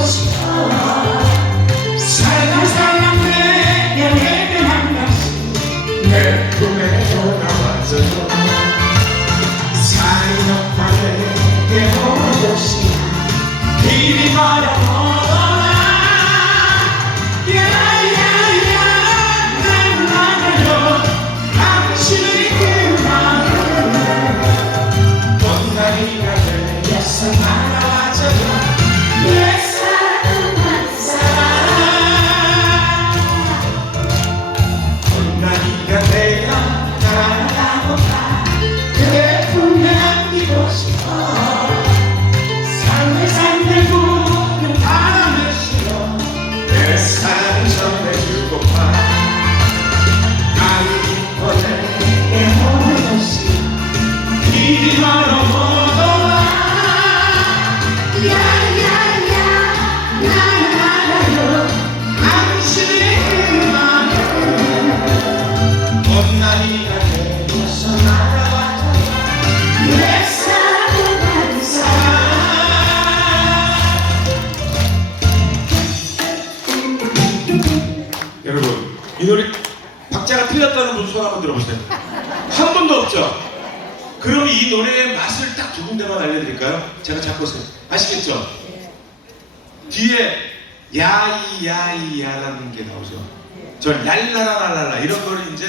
hoje 여러분 이 노래 박자가 틀렸다는 분 소리 한번 들어보세요 한 번도 없죠? 그럼 이 노래의 맛을 딱 두 군데만 알려드릴까요? 제가 잡고 있어요 아시겠죠? 뒤에 야이야이야라는 게 나오죠 저 얄라라라라라 이런 노래 이제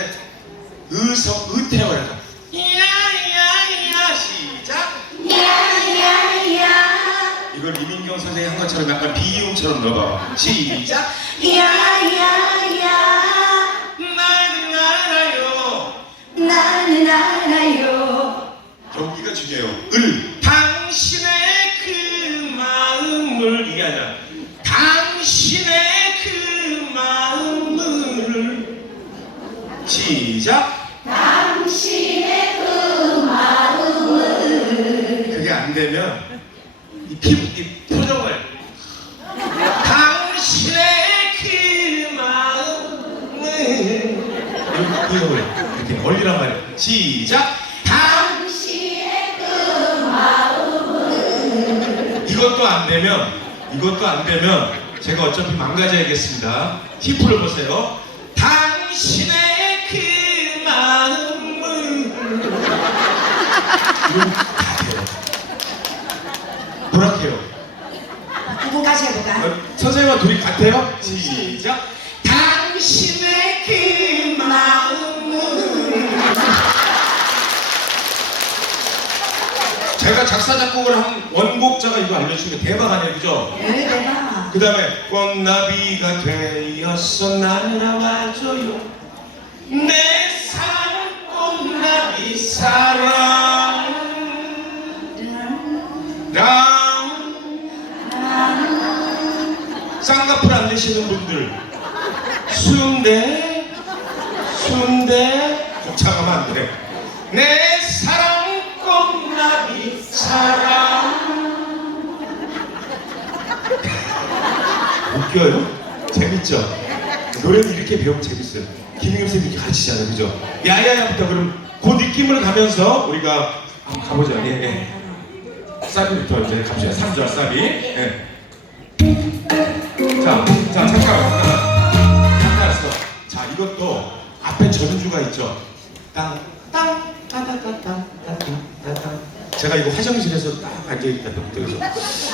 의성 의태어랄까 야야야 시작. 야야야. 이걸 이민경 선생이 한 것처럼 약간 비음처럼 넣어봐. 시작. 야야야. 나는 알아요. 나는 알아요. 여기가 중요해요. 을. 당신의 그 마음을 아니라 당신의 그 마음을. 시작 당신의 그 마음을. 그게 안 되면 이 피부 이 표정을. 당신의 그 마음을. 이 표정을 이렇게 올리란 말이에요 시작. 당 당신의 그 마음을. 이것도 안 되면 이것도 안 되면 제가 어차피 망가져야겠습니다. 힙을 보세요. 당신의 그 마음을 이건 불악해요. 누구까지 해볼까? 어, 선생님과 둘이 같아요? 시작. 당신의 그 마음은 제가 작사 작곡을 한 원곡자가 이거 알려주는 게 대박 아니에요 그죠? 네 대박. 그 다음에 꽃나비가 되었어. 날아와줘요. 내 사랑 꽃나비 사랑 안 되시는 분들 순대 순대 곡창하면 안 돼 내 사랑 꽃나비 사랑 웃겨요? 재밌죠? 노래는 이렇게 배우면 재밌어요 김인겸 선생님이 가르치잖아요 그죠? 야야야부터 그럼 그 느낌을 가면서 우리가 한번 가보죠 예, 예. 사비부터 이제 갑시다 3절 사비 예. 자, 앞에 전주가 있죠. 땅, 땅, 따다다땅, 따땅, 따땅 제가 이거 화장실에서 딱 앉아있다 그래서.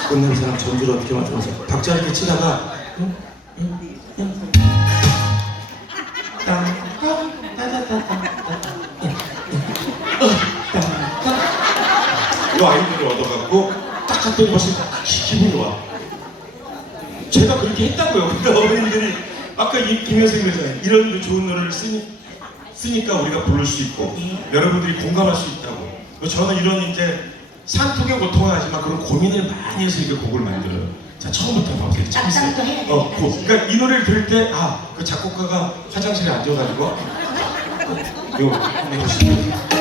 끝난 사람 전주를 어떻게 맞춰서 박자 이렇게 치다가. 이 아이디어를 얻어갖고 딱 갔더니 벌써 기- 기분이 좋아. 제가 그렇게 했다고요. 근데 어머님들이 아까 이 김현 선생님이 이런 좋은 노래를 쓰니, 쓰니까 우리가 부를 수 있고 여러분들이 공감할 수 있다고. 저는 이런 이제 산통의 고통은 하지만 그런 고민을 많이 해서 이게 곡을 만들어요. 자 처음부터 한번 보세요. 짝짝도 해야 돼. 어, 고, 그러니까 이 노래를 들을 때 아 그 작곡가가 화장실에 앉아가지고 이거 한번 해보시죠.